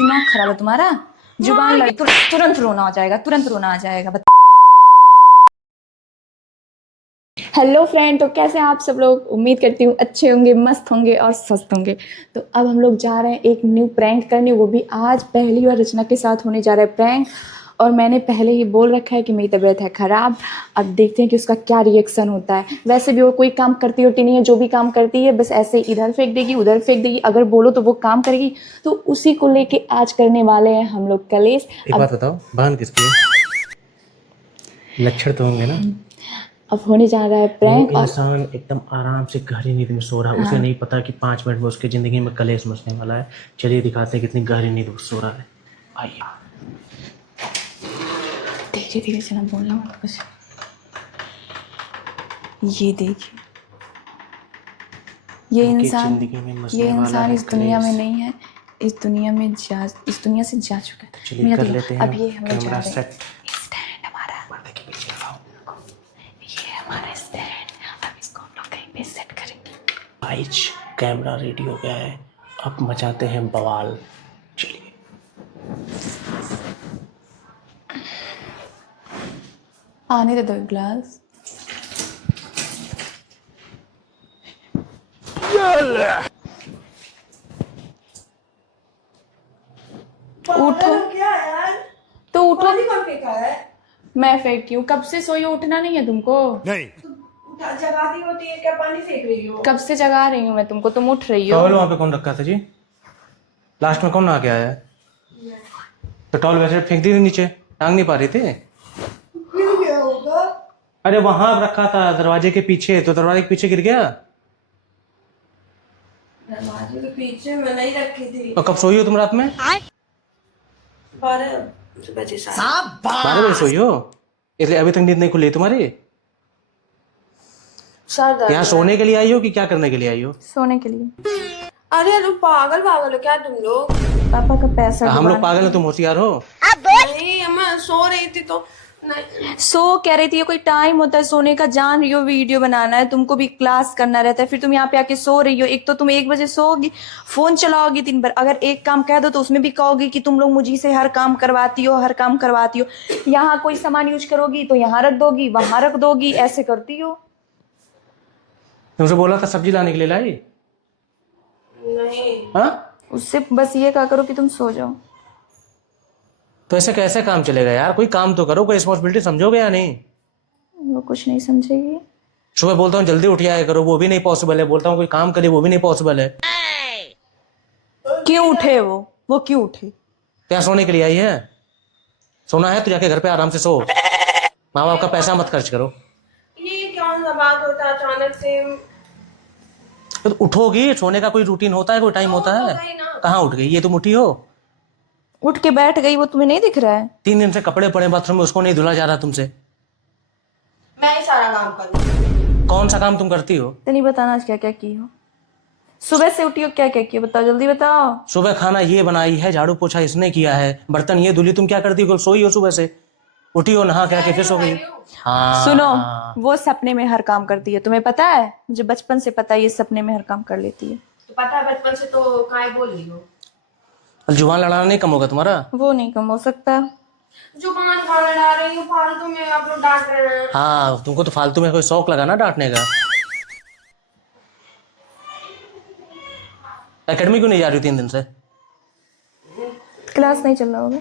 दिमाग खराब है तुम्हारा? जुबान लड़ी तुरंत रोना आ जाएगा, तुरंत रोना आ जाएगा। हेलो फ्रेंड, तो कैसे हैं आप सब लोग? उम्मीद करती हूँ अच्छे होंगे, मस्त होंगे और स्वस्थ होंगे। तो अब हम लोग जा रहे हैं एक न्यू प्रैंक करने, वो भी आज पहली बार रचना के साथ होने जा रहा है प्रैंक। और मैंने पहले ही बोल रखा है कि मेरी तबीयत है ख़राब। अब देखते हैं कि उसका क्या रिएक्शन होता है। वैसे भी वो कोई काम करती होती नहीं है, जो भी काम करती है बस ऐसे इधर फेंक देगी उधर फेंक देगी, अगर बोलो तो वो काम करेगी। तो उसी को लेके आज करने वाले हैं हम लोग कलेश। एक बात बताओ, बहन किसकी है? लक्षण तो होंगे ना। अब होने जा रहा है वो प्रैंक। और इंसान एकदम आराम से गहरी नींद में सो रहा है, उसे नहीं पता कि 5 मिनट में उसकी जिंदगी में कलेश मचने वाला है। चलिए दिखाते हैं कितनी गहरी नींद में सो रहा है। आइए। धीरे धीरे चला, बोलना मत कुछ। ये देखिए, ये उनकी इंसान जिंदगी में मचने वाला है इस दुनिया में कलेश। नहीं है। इस दुनिया से जा चुका है। चलिए मेरा कर देखो, लेते अब हैं ये हम लोग जा कैमरा रहे हैं। सेट। स्टैंड हमारा, पर्दे के पीछे लगाओ। ये हमारा स्टैंड। अब इसको हम लोग कहीं पे सेट करेंगे। गाइस, कैमरा रेडी हो गया है, अब मचाते हैं बवाल। चलिए। आने दे दो एक गिलास। उठो क्या यार, तो उठो। पानी कौन फेंका है? मैं फेंकी हूँ, कब से सोई हो, उठना नहीं है तुमको? नहीं। जगाती होती है क्या? पानी फेंक रही हो? कब से जगा रही हूँ मैं तुमको, तुम उठ रही हो। टॉवल वहाँ पे कौन रखा था जी? लास्ट में कौन नहा के आया है? तो टॉवल वैसे फेंक दी थी नीचे, टांग नहीं पा रही थी? गिर गया होगा। अरे वहां रखा था दरवाजे के पीछे, तो दरवाजे के पीछे गिर गया। दरवाजे के पीछे मैं नहीं रखी थी। तो कब सोई हो तुम रात में? 12 बजे। 12 बजे सोई हो, इसलिए अभी तक नींद नहीं खुली है तुम्हारी? सर दर्द यहाँ सोने के लिए आई हो कि क्या करने के लिए आई हो? सोने के लिए। अरे तुम पागल पागल हो क्या तुम लोग? पापा का पैसा हम लोग पागल है, तुम होशियार हो? नहीं, मैं सो रही थी तो नहीं। सो कह रही थी, ये कोई टाइम होता है सोने का? जान रही हो वीडियो बनाना है तुमको, भी क्लास करना रहता है, फिर तुम यहाँ पे आके सो रही हो। एक तो तुम 1 बजे सोओगी, फोन चलाओगी दिन भर। अगर एक काम कह दो तो उसमें भी कहोगी कि तुम लोग मुझे से हर काम करवाती हो, हर काम करवाती हो। यहाँ कोई सामान यूज करोगी तो यहाँ रख दोगी, वहां रख दोगी, ऐसे करती हो। तुमसे बोला था सब्जी लाने के लिए, लाई? नहीं, हाँ, उससे बस ये कहा करो कि तुम सो जाओ। तो ऐसे कैसे काम चलेगा यार? कोई काम तो करो, कोई रिस्पॉन्सिबिलिटी समझोगे या नहीं? वो कुछ नहीं समझेगी। सुबह बोलता हूँ जल्दी उठ जाया करो, वो भी नहीं पॉसिबल है। बोलता हूँ कोई काम करे, वो भी नहीं पॉसिबल है। क्यों उठे वो क्यों उठे? क्या सोने के लिए आई है? सोना है तो जाके घर पे आराम से सो, माँ बाप का पैसा मत खर्च करो। ये कौन सा बात होता है अचानक से? तो उठोगी, सोने का कोई रूटीन होता है, कोई टाइम होता है? गई ना। कहाँ उठ गई? ये तुम उठी हो? उठ के बैठ गई, वो तुम्हें नहीं दिख रहा है? 3 दिन से कपड़े पड़े बाथरूम में, उसको नहीं धुला जा रहा तुमसे। मैं ही सारा काम करूँ? कौन सा काम तुम करती हो? तो नहीं बताना आज क्या क्या की हो। सुबह से उठी हो, क्या क्या किया बताओ, जल्दी बताओ। सुबह खाना ये बनाई है, झाड़ू पोछा इसने किया है, बर्तन ये धुली। तुम क्या करती हो? सोई हो सुबह से, उठी हो, नहा क्या के फिर सो गई। हाँ, सुनो, वो सपने में हर काम करती है, तुम्हें पता है? मुझे बचपन से पता है, ये सपने में हर काम कर लेती है। तो पता है बचपन से, तो काहे बोल रही हो? जुबान लड़ाना नहीं कम होगा तुम्हारा? वो नहीं कम हो सकता। जुबान कहाँ लड़ा रही हो? फालतू में आप लोग डांट रहे हैं। हाँ, तुमको तो फालतू में कोई शौक लगा ना डांटने का। एकेडमी क्यों नहीं जा रही हो 3 दिन से? क्लास नहीं चल रहा होगा।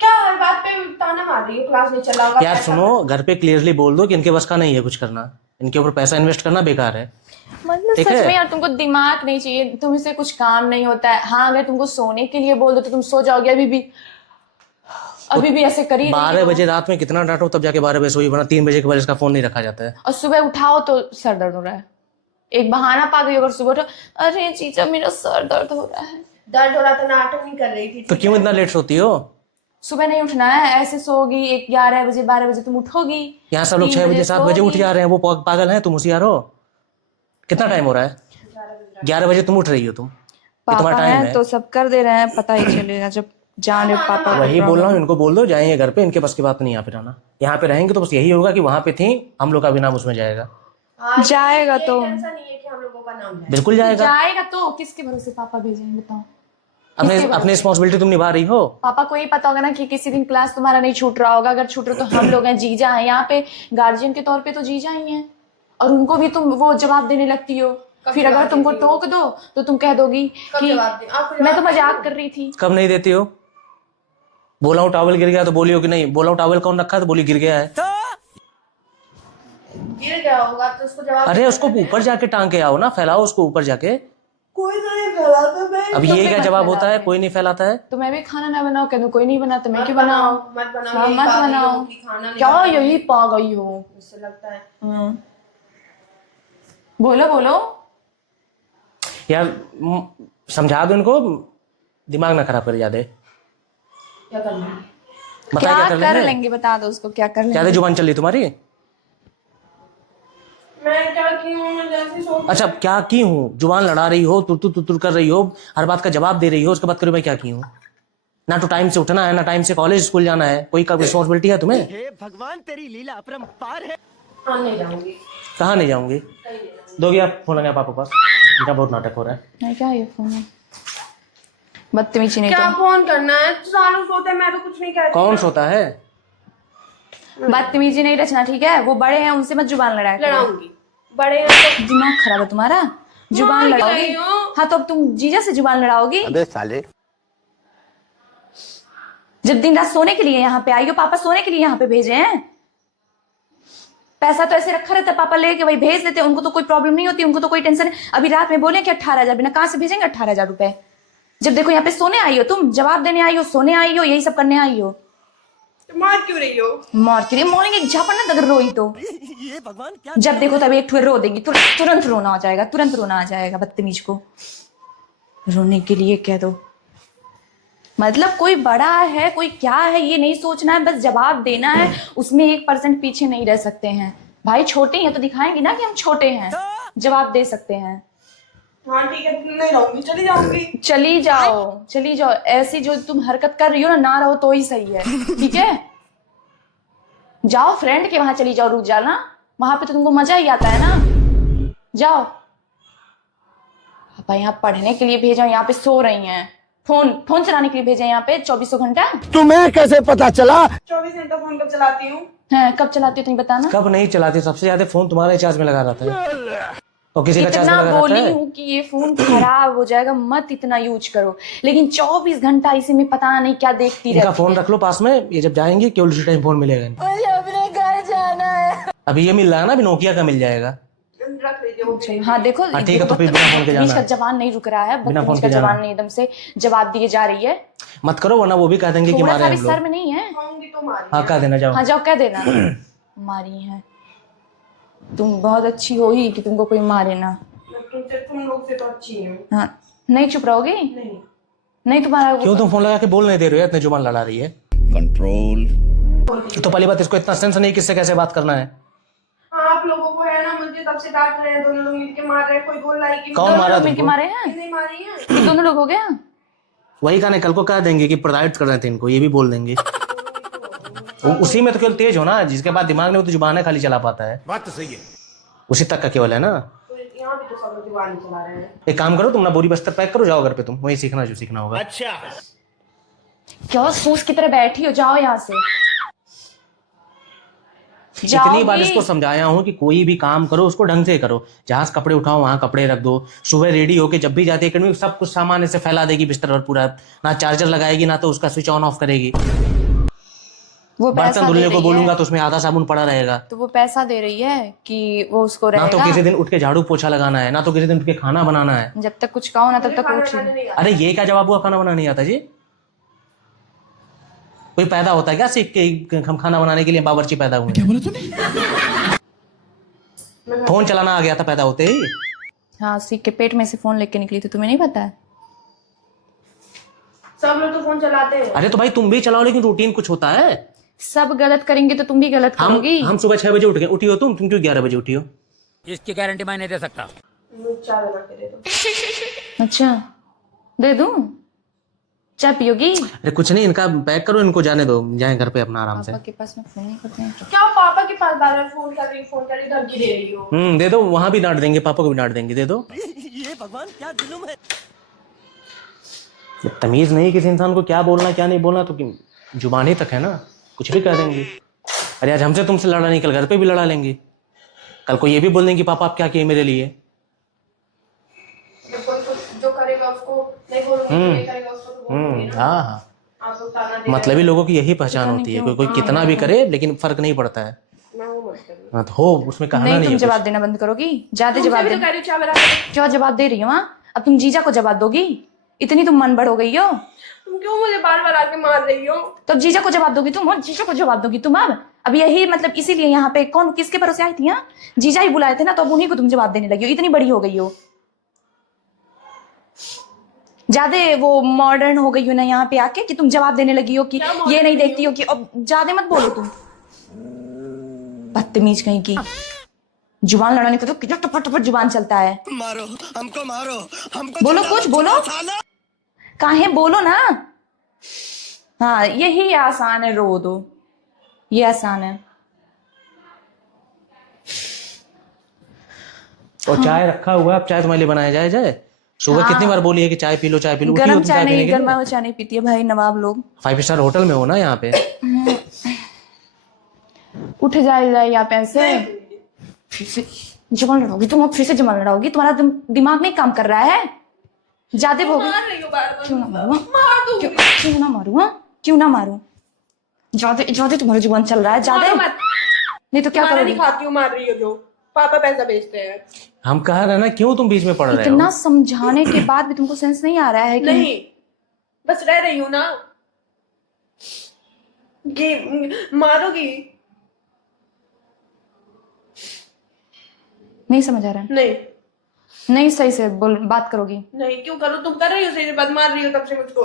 क्या हर बात पे ताना मार रही हो? क्लास नहीं चला होगा? यार सुनो, घर पे क्लियरली बोल दो कि इनके बस का नहीं है कुछ करना, इनके ऊपर पैसा इन्वेस्ट करना बेकार है। मतलब ठीक सच है? में यार, तुमको दिमाग नहीं चाहिए? तुमसे कुछ काम नहीं होता है? हाँ, अगर तुमको सोने के लिए बोल दो तो तुम सो जाओगे। अभी भी ऐसे करी 12 बजे रात में कितना डांटो तब जाके 12 बजे सोई, वरना 3 बजे के बाद इसका फोन नहीं रखा जाता है। और सुबह उठाओ तो सर दर्द हो रहा है। एक बहाना पा गई, अगर सुबह उठो, अरे जीजा मेरा सर दर्द हो रहा है। दर्द हो रहा था, नाटक नहीं कर रही थी। तो क्यों इतना लेट सोती हो? सुबह नहीं उठना है, ऐसे सोगी 11 बजे 12 बजे तुम उठोगी। यहाँ सब लोग 3 6 बजे 7 बजे उठ सोगी। जा रहे हैं, वो पागल हैं, तुम होशियार हो? कितना टाइम हो रहा है? 11 बजे तुम उठ रही हो तुम, ये तुम्हारा पापा टाइम हैं है। तो सब कर दे रहे हैं, पता ही चलेगा जब जान रहे हो पापा को वही बोल रहा हूँ, problem। इनको बोल दो जाएंगे घर पे, इनके बस की बात नहीं यहाँ पे रहना। यहाँ पे रहेंगे तो बस यही होगा कि वहां पे थी, हम लोग का भी नाम उसमें जाएगा। जाएगा तो ऐसा नहीं है कि हम लोगों का नाम है। बिल्कुल जाएगा। जाएगा तो किसके भरोसे पापा भेजेंगे बताओ? अपने अपनी रिस्पॉन्सिबिलिटी तुम निभा रही हो। पापा को ये पता होगा ना कि किसी दिन क्लास तुम्हारा नहीं छूट रहा होगा, अगर छूट रहा तो हम लोग हैं, जीजा हैं यहाँ पे, गार्जियन के तौर पे तो जीजा ही हैं, और उनको भी तुम वो जवाब देने लगती हो। फिर अगर तुमको टोक दो तो तुम कह दोगी कि मैं तो मजाक कर रही थी। कब नहीं देती हो? बोला हूँ टॉवल गिर गया तो बोली हो कि नहीं, बोला हूँ टॉवल कौन रखा तो बोली गिर गया है। गिर गया होगा तो उसको जवाब। अरे उसको ऊपर जाके टांग के आओ ना, फैलाओ उसको ऊपर जाके। कोई तो नहीं फैलाता। मैं अब ये क्या जवाब होता है, कोई नहीं फैलाता है? तो मैं भी खाना ना बनाओ, कह दूं कोई नहीं बनाता, मैं क्यों मत बनाऊं? बनाओ हाँ, मत बनाओ। क्या यही पा गई हो? मुझसे लगता है। बोलो बोलो यार समझा दो इनको, दिमाग ना खराब कर ज्यादा। क्या करना है? बता क्या कर लेंगे, बता दो उसको क्या कर ज्यादा लेंगे। जुबान चल रही तुम्हारी। मैं क्या की हूँ, मैं जैसे सोच। अच्छा क्या की हूँ? जुबान लड़ा रही हो, तुर कर रही हो, हर बात का जवाब दे रही हो, उसके बाद करो मैं क्या की हूँ? ना तो टाइम से उठना है, ना टाइम से कॉलेज स्कूल जाना है, कोई रिस्पॉन्सिबिलिटी है तुम्हें? हे भगवान तेरी लीला अपरंपार है। हाँ नहीं जाऊंगी। कहाँ नहीं जाऊंगी? दोगे आप फोन लगा पापा पास, इनका बहुत नाटक हो रहा है। नहीं क्या ये फोन है, बदतमीजी नहीं क्या तो फोन करना है? सालों सोते हैं, मैं तो कुछ नहीं कहती। कौन सोता है? बदतमीजी नहीं रचना, ठीक है? वो बड़े हैं, उनसे मत जुबान लड़ाया करो। लड़ाऊंगी, बड़े हैं तो। दिमाग खराब है तुम्हारा, जुबान हाँ, लड़ाओगी? क्यों नहीं हो? हाँ तो अब तुम जीजा से जुबान लड़ाओगी? अबे साले, जब दिन रात सोने के लिए यहाँ पे आई हो, पापा सोने के लिए यहाँ पे भेजे हैं। पैसा तो ऐसे रखा रहता है, पापा लेके वही भेज देते हैं, उनको तो कोई प्रॉब्लम नहीं होती, उनको तो कोई टेंशन नहीं। अभी रात में बोले कि 18,000, बिना कहाँ से भेजेंगे 18,000 रुपए? जब देखो यहाँ पे सोने आई हो, तुम जवाब देने आई हो, सोने आई हो, यही सब करने आई हो। तो मार क्यों रही हो? मार के मॉर्निंग एक झापड़ ना अगर रोई तो, ये भगवान क्या जब देखो तभी एक ठुए रो देगी, तुरंत रोना आ जाएगा, तुरंत रोना आ जाएगा। बदतमीज को रोने के लिए कह दो। मतलब कोई बड़ा है, कोई क्या है, ये नहीं सोचना है, बस जवाब देना है, उसमें 1% पीछे नहीं रह सकते हैं। भाई छोटे हैं तो दिखाएंगे ना कि हम छोटे हैं, जवाब दे सकते हैं। हाँ ठीक है, नहीं रहूंगी, चली जाऊंगी। चली जाओ। ऐसी जो तुम हरकत कर रही हो ना रहो तो ही सही है, ठीक है? जाओ फ्रेंड के वहां चली जाओ, रुक जाना, वहां पे तो तुमको मजा ही आता है ना। जाओ। पापा यहाँ पढ़ने के लिए भेजा, यहाँ पे सो रही हैं, फोन चलाने के लिए भेजा यहाँ पे 24 घंटा। तुम्हें कैसे पता चला? 24 घंटा फोन कब चलाती हूँ? है कब चलाती हो तुम बताना। कब नहीं चलाती? सबसे ज्यादा फोन तुम्हारे चार्ज में लगा रहता है, और किसी का चार्ज में इतना लगा रहता बोली है। हूँ कि ये फोन खराब हो जाएगा, मत इतना यूज करो, लेकिन 24 घंटा इसी में पता नहीं क्या देखती इनका रहती फोन रख लो पास में, ये जब जाएंगे केवल उसी टाइम फोन मिलेगा इनको। मुझे अपने घर जाना है। अभी ये मिल रहा है ना, अभी नोकिया का मिल जाएगा। रख लीजिए वो भी। हाँ देखो, हाँ, ठीक है, तो फिर बिना फोन के जाना बीच का है। जवान नहीं रुक रहा है, बिना फोन बदतमीज के का जाना जवान है। नहीं, एकदम से जवाब दिए जा रही है। मत करो वरना वो भी कह देंगे कि थोड़ा मारे सा हम भी लोग। सर में नहीं है। खाऊंगी तो मारी। हाँ कह देना, जाओ। हाँ जाओ कह देना मारी है। तुम बहुत अच्छी हो ही कि तुमको कोई मारे ना। तुम लोग से तो अच्छी हूँ। हाँ नहीं चुप रहोगी? नहीं नहीं तुम्हारा क्यों तुम फोन लगा के बोल नहीं दे रहे हो? इतने जुबान लड़ा रही है। कंट्रोल। तो पहली बात, इसको इतना सेंस नहीं किससे कैसे बात करना है। हाँ, आप लोगों को है ना, मुझे तब से डांट रहे हैं, दोनों लोग मिलके मार रहे हैं, कोई बोल रहा है कि कौन दोनों मारा लोग मिलके तुमको? मारे हैं? नहीं मारी है। ये दोनों लोग हो गया। वही कहने कल को कह देंगे कि प्रोवाइड कर रहे थे इनको, ये भी बोल देंगे। उसी में तो केवल तेज हो ना, जिसके बाद दिमाग में वो तो जुबान खाली चला पाता है। बात तो सही है। उसी तक का केवल है ना। तो यहाँ भी तो सब लोग जुबान चला रहे हैं। एक काम करो, तुम ना बोरी बस्तर पैक करो, जाओ घर पे, तुम वही सीखना जो सीखना होगा। अच्छा, क्या सूस की तरह बैठी हो, जाओ यहाँ से। इतनी बार इसको समझाया हूँ कि कोई भी काम करो उसको ढंग से करो। जहां से कपड़े उठाओ वहां कपड़े रख दो। सुबह रेडी होके जब भी जाती है अकेडमी, सब कुछ सामान ऐसे फैला देगी बिस्तर पर पूरा, ना चार्जर लगाएगी ना तो उसका स्विच ऑन ऑफ करेगी। वो पैसा बर्तन दे धुलने को रही है, बोलूंगा तो उसमें आधा साबुन पड़ा रहेगा। तो वो पैसा दे रही है कि वो उसको ना तो रहेगा। किसी दिन उठ के झाड़ू पोछा लगाना है, ना तो किसी दिन उठ के खाना बनाना है। जब तक कुछ कहो ना तब तक खाना उठ बनाने नहीं आता। अरे ये क्या जवाब हुआ, खाना बनाना नहीं आता जी? कोई पैदा होता है क्या सीख के हम खाना बनाने के लिए बावर्ची पैदा हुए? क्या बोला तूने? फोन चलाना आ गया था पैदा होते ही। हाँ सीख के पेट में से फोन लेके निकली थी, तुम्हें नहीं पता है? सब लोग तो फोन चलाते हैं। अरे तो भाई तुम भी चलाओ, लेकिन रूटीन कुछ होता है। सब गलत करेंगे तो तुम भी गलत करोगी। हम सुबह 6 बजे उठ गए, उठी हो तुम क्यों 11 बजे उठी हो? इसकी गारंटी मैं नहीं दे सकता। मुझे चाय बना के दे दो। अच्छा दे दूं? चाय पियोगी? अरे कुछ नहीं, इनका पैक करो, इनको जाने दो, जाए घर पे अपना आराम से। पापा के पास में फोन नहीं करते हैं। क्या पापा के पास बार बार फोन कर रही धमकी दे रही हो? दे दो, वहां भी डांट देंगे, पापा को भी डांट देंगे, दे दो। ये भगवान क्या जुल्म है। तमीज नहीं किसी इंसान को क्या बोलना क्या नहीं बोलना, तो जुबान ही तक है ना, कुछ भी कह देंगे। अरे आज हमसे तुमसे लड़ा नहीं, कल घर पे भी लड़ा लेंगे, कल को ये भी बोल देंगे पापा आप क्या किए मेरे लिए। जो करेगा उसको नहीं बोलूंगी, नहीं करेगा उसको तो बोलूंगी ना। हाँ हाँ, आप लोग ताना दे मतलबी लोगों की यही पहचान होती है, कोई कोई कितना भी करे लेकिन फर्क नहीं पड़ता है। मैं वो मत करूँ। हाँ तो हो उसमें कहना नहीं नहीं तुम है जवाब देना बंद करोगी, ज्यादा तुमसे जवाब भी तो देना। कह रही हूँ, चाय बना के। क्या जवाब दे रही हो? हाँ, अब तुम जीजा को जवाब दोगी? इतनी तुम मन बड़ हो गई हो, तुम क्यों मुझे बार बार आके मार रही हो? तो जीजा को जवाब दोगी तुम, और जीजा को जवाब दोगी तुम। अब यही मतलब इसीलिए यहाँ पे कौन किसके भरोसे आई थी? यहाँ जीजा ही बुलाए थे ना, तो अब उन्हीं को तुम जवाब देने लगी हो, इतनी बड़ी हो गई हो, ज्यादा वो मॉडर्न हो गई हो ना यहाँ पे आके कि तुम जवाब देने लगी हो कि ये नहीं देखती हो कि अब ज्यादा मत बोलो तुम, बदतमीज कहीं की। जुबान लड़ाने को तो कितना टपट टपट जुबान चलता है। मारो हमको बोलो कुछ बोलो, काहे बोलो ना। हाँ यही आसान है, रो दो, ये आसान है। और चाय रखा हुआ है, अब चाय तुम्हारे लिए बनाया जाए। सुबह कितनी बार बोली है कि चाय पी लो चाय पी लो, उठी हो गरम तुम चाय नहीं, पीने के लिए? गर्मा चाय नहीं पीती है भाई नवाब लोग। 5 स्टार होटल में हो ना यहाँ पे। उठ जाए यहाँ पे ऐसे, फिर से जुबान लड़ाओगी तुम, अब फिर से जुबान लड़ाओगी, तुम्हारा दिमाग नहीं काम कर रहा है, ज्यादा भोग। मार रही हो बार बार। क्यों ना मारूं? मार दूंगी। क्यों ना मारूं? हाँ? क्यों ना मारूं? ज्यादा तुम्हारा जुबान चल रहा है, ज्यादा। मारो मत। नहीं तो क्या खाना करोगी? नहीं खाती हूँ, मार रही हो जो। पापा पैसा भेजते हैं। हम कह रहे हैं ना, क्यों तुम बीच में पड़ रहे इतना हो? समझाने के बाद भी तुमको सेंस नहीं आ रहा है कि नहीं, बस रह रही हूँ ना। कि मारोगी? नहीं समझ आ रहा है? नहीं नहीं सही से बोल, बात करोगी? नहीं, क्यों करूँ? तुम कर रही हो सही से, बात मार रही हो तब से मुझको।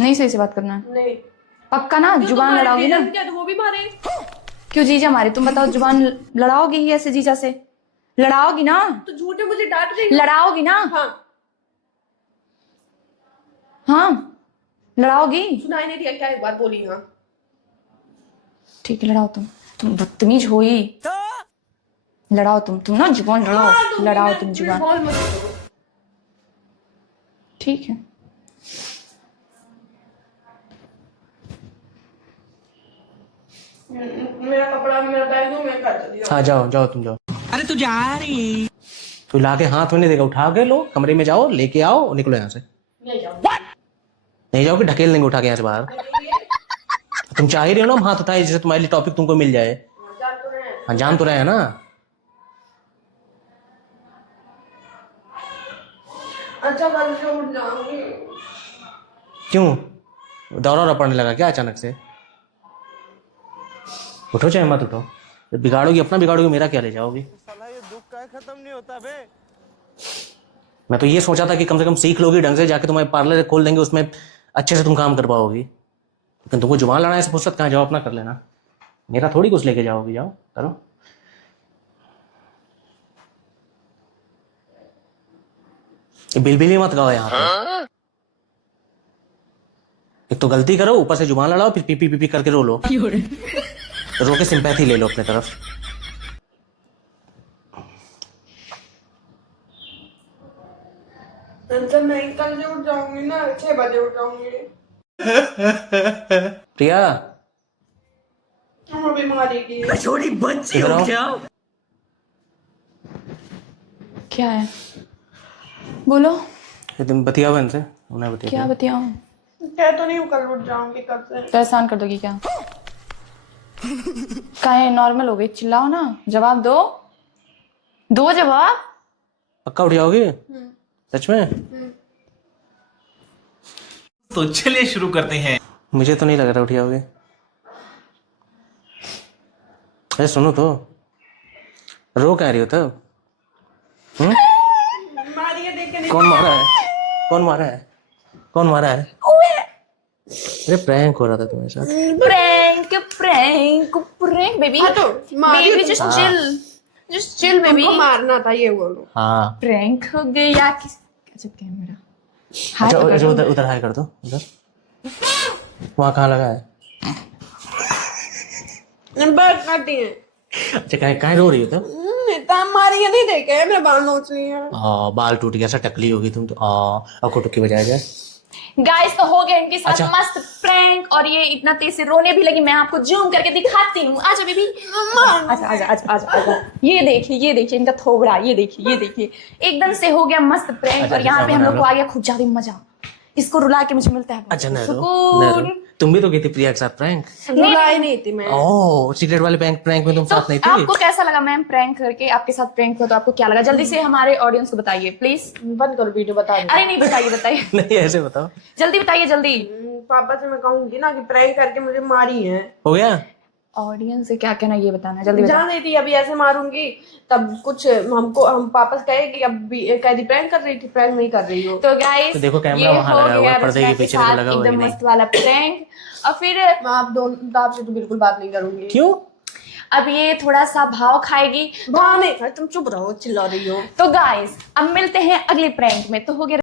नहीं सही से बात करना, नहीं। पक्का ना? क्यों जुबान तुम्हारे लड़ाओगी ना? जीजा क्या तो वो भी मारे? क्यों जीजा मारे? तुम बताओ, जुबान लड़ाओगी ही ऐसे जीजा से? लड़ाओगी ना? तो झूठे मुझे डांट रही हो? लड़ाओगी ना? हाँ। हाँ लड़ाओगी? सुनाई नहीं दिया क्या एक बात बोली? हाँ ठीक है लड़ाओ तुम बदतमीज हो ही। लड़ाओ तुम ना जुबान मार लड़ाओ, दूंगी लड़ाओ मैं, तुम मुझे जुबान। कॉल मत करो। ठीक है मेरा कपड़ा मेरा बैग दो, मैं कर दिया। हाँ जाओ जाओ तुम जाओ। अरे तू जा रही तो ला के हाथ में नहीं देगा, उठा के लो, कमरे में जाओ, लेके आओ, निकलो यहाँ से। नहीं जाऊंगी। नहीं जाओगे, ढकेल देंगे उठा के यहाँ से बाहर। तुम चाह ही रहे हो ना हम हाथ उठाए जिससे तुम्हारे लिए टॉपिक तुमको मिल जाए। जान तो रहे हैं। हाँ जान तो रहे हैं ना। अच्छा कल से उठ जाऊंगी। क्यों, दौरा पड़ने लगा क्या अचानक से? उठो चाहे मत उठो, जब बिगाड़ोगी अपना बिगाड़ोगी, मेरा क्या ले जाओगी? ये दुख का खत्म नहीं होता बे। मैं तो ये सोचा था कि कम से कम सीख लोगी ढंग से, जाके तुम्हारे पार्लर खोल देंगे, उसमें अच्छे से तुम काम कर पाओगी। लेकिन तुमको जुबान लड़ाने से फुर्सत कहाँ, जाओ अपना कर लेना, मेरा थोड़ी कुछ लेके जाओगी। जाओ करो। ये बिल ही मत गाओ यहाँ पे। एक तो गलती करो, ऊपर से जुबान लड़ाओ, फिर पीपी पीपी करके रो लो, रो के सिंपैथी ले लो अपने तरफ। अच्छा मैं कल से उठ जाऊंगी ना, 6 बजे उठ जाऊंगी। प्रिया तुम बीमारी की छोटी बच्ची इधर हो आओ। क्या? क्या है? बोलो ये तुम बतियाओ इनसे, उन्हें बतिया। क्या बताऊं? कह तो नहीं हूँ कल उठ जाऊंगी कल से। परेशान कर दोगी क्या? काहे नॉर्मल हो गई? चिल्लाओ ना, जवाब दो जवाब। पक्का उठ जाओगी सच में? तो चलिए शुरू करते हैं। मुझे तो नहीं लग रहा उठ जाओगे। अरे सुनो तो, रो कह रही हो तब? मारिए देख के नहीं। कौन मारा है? कौन मारा है? कौन मारा है? अरे प्रैंक हो रहा था तुम्हारे साथ। प्रैंक बेबी, हाँ तो मारिए बेबी तुम। Just chill baby. तुमको मारना था ये बोलो। हाँ प्रैंक हो गया अच्छा कैमरा। हाय अच्छा पकड़ अच्छा, लो। उधर उधर हाय कर दो, उधर। वहाँ कहाँ लगा है? बात करती है। अच्छा कहीं कहीं रो रही हो तब? इतना मारिए नहीं देखे, मेरे बाल नोच लिए हैं। बाल टूट गया, ऐसा टकली होगी तुम तो। अब को टुक्की बजाया जाए। गाइस तो हो गया इनके साथ अच्छा। मस्त प्रैंक, और ये इतना तेज से रोने भी लगी। मैं आपको जूम करके दिखाती हूँ। आजा बेबी, आजा आजा आजा आजा आजा। ये देखिए इनका थोबड़ा, ये देखिए एकदम से हो गया मस्त प्रैंक। अच्छा, और यहाँ पे हम अच्छा, लोग को आ गया खूब ज्यादा मजा। इसको रुला के मुझे मिलता है बहुत अच्छा नहीं सुकून। तुम भी तो की थी प्रिया के साथ प्रैंक। रुलाई नहीं थी मैं। ओह सीक्रेट वाले प्रैंक में तुम तो साथ नहीं थी। आपको कैसा लगा मैम प्रैंक करके? आपके साथ प्रैंक हुआ तो आपको क्या लगा? जल्दी से हमारे ऑडियंस को बताइए प्लीज। बंद करो वीडियो, बता दो। अरे नहीं, बताइए नहीं ऐसे बताओ। जल्दी बताइए जल्दी। पापा से मैं कहूंगी ना कि प्रैंक करके मुझे मारी है। हो गया। ऑडियंस से क्या कहना ये बताना, जल्दी बताओ। जान रही थी अभी ऐसे मारूंगी, तब कुछ हम पापा से कहे कि अब कह दी प्रैंक कर रही थी, प्रैंक नहीं कर रही हो। तो गाइस तो देखो कैमरा वहां लगा हुआ है, पर्दे के पीछे देखो लगा हुआ है एकदम कि मस्त वाला प्रैंक। और फिर मैं आपसे तो बिल्कुल बात नहीं करूंगी। क्यों। अब ये थोड़ा सा भाव खाएगी। भाव नहीं, तुम चुप रहो, चिल्ला रही हो। तो गाइस अब मिलते हैं अगले प्रैंक में। तो हो गया